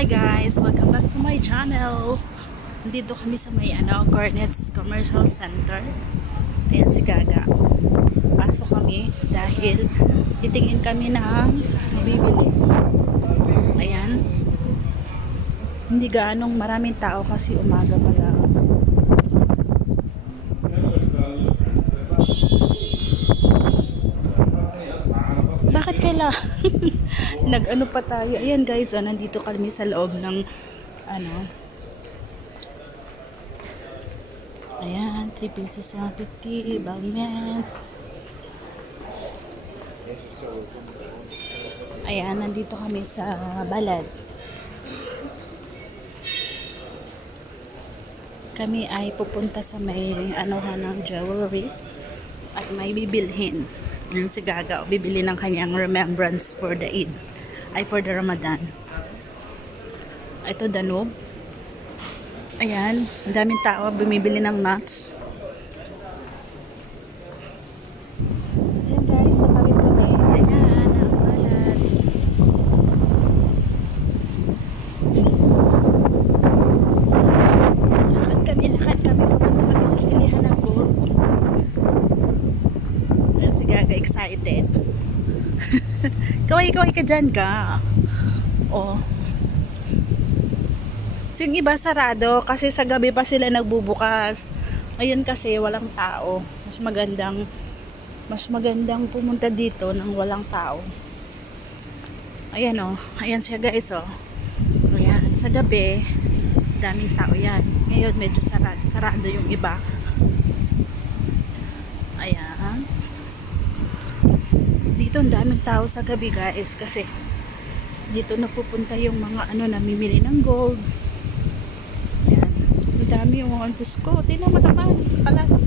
Hi guys! Welcome back to my channel. Nandito kami sa may Garnets Commercial Center. Ayan si Gaga. Pasok kami dahil titingin kami ng bibili. Ayan. Hindi ganong maraming tao kasi umaga pa lang. Bakit kailangan? Nag-ano pa tayo. Ayan guys, nandito kami sa loob ng ayan, 3 pieces 150, bagman. Ayan, nandito kami sa Balad. Kami ay pupunta sa may ng jewelry at may bibilhin. Yung si Gaga, bibili ng kanyang remembrance for the Eid. Ay, for the Ramadan. Ito, Danube. Ayan, ang daming tao bumibili ng nuts. Ayan guys, sa tawid kami. Ayan, ang Balad. Lakad kami. Pupunta kami sa pilihan ng gold. Ayan, si Gaga excited. Kaway ka dyan ka. Oh. So, yung iba sarado kasi sa gabi pa sila nagbubukas. Ngayon kasi walang tao. Mas magandang pumunta dito nang walang tao. Ayan oh. Ayan siya guys oh. Ayan. Sa gabi, daming tao yan. Ngayon medyo sarado. Sarado yung iba. Ayan. Dito ang daming tao sa gabi guys kasi dito napupunta yung mga namimili ng gold. Ayan. Ang dami yung mga Diyos ko. Tingnan mo naman. Akala nyo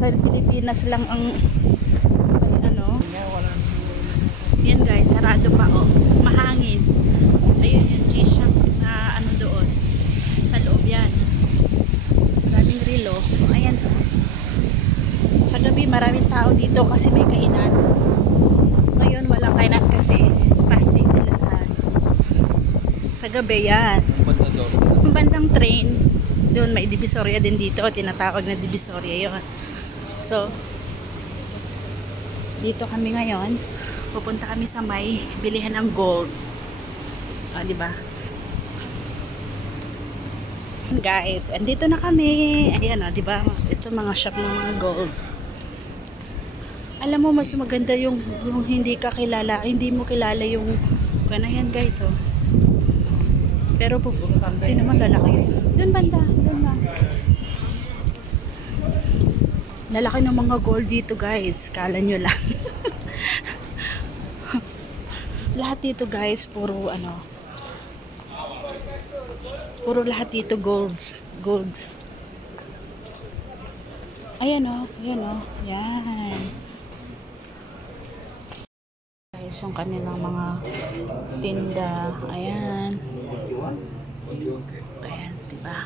sa Pilipinas lang ang yan guys, sarado pa oh. Mahangin. Ayun yung G-Shock na doon. Sa loob yan. Maraming rilo. Ayan oh. Sa gabi maraming tao dito kasi may kainan. Ngayon walang kainan kasi fasting sila lahat. Sa gabi yan. Yung bandang train, doon may divisoria din dito. Tinatawag na divisoria yon. So, dito kami ngayon. Pupunta kami sa may bilihan ng gold. Diba? Guys, andito na kami. Ayan diba? Ito mga shop ng mga gold. Alam mo, mas maganda yung hindi ka kilala, hindi mo kilala yung yan guys oh. Pero hindi naman lalaki yun. Doon banda, doon na. Lalaki ng mga gold dito guys. Kala nyo lang. Lahat dito guys, puro puro lahat dito golds. Ayan oh. Yan. Yung kanilang mga tinda. Ayan, diba?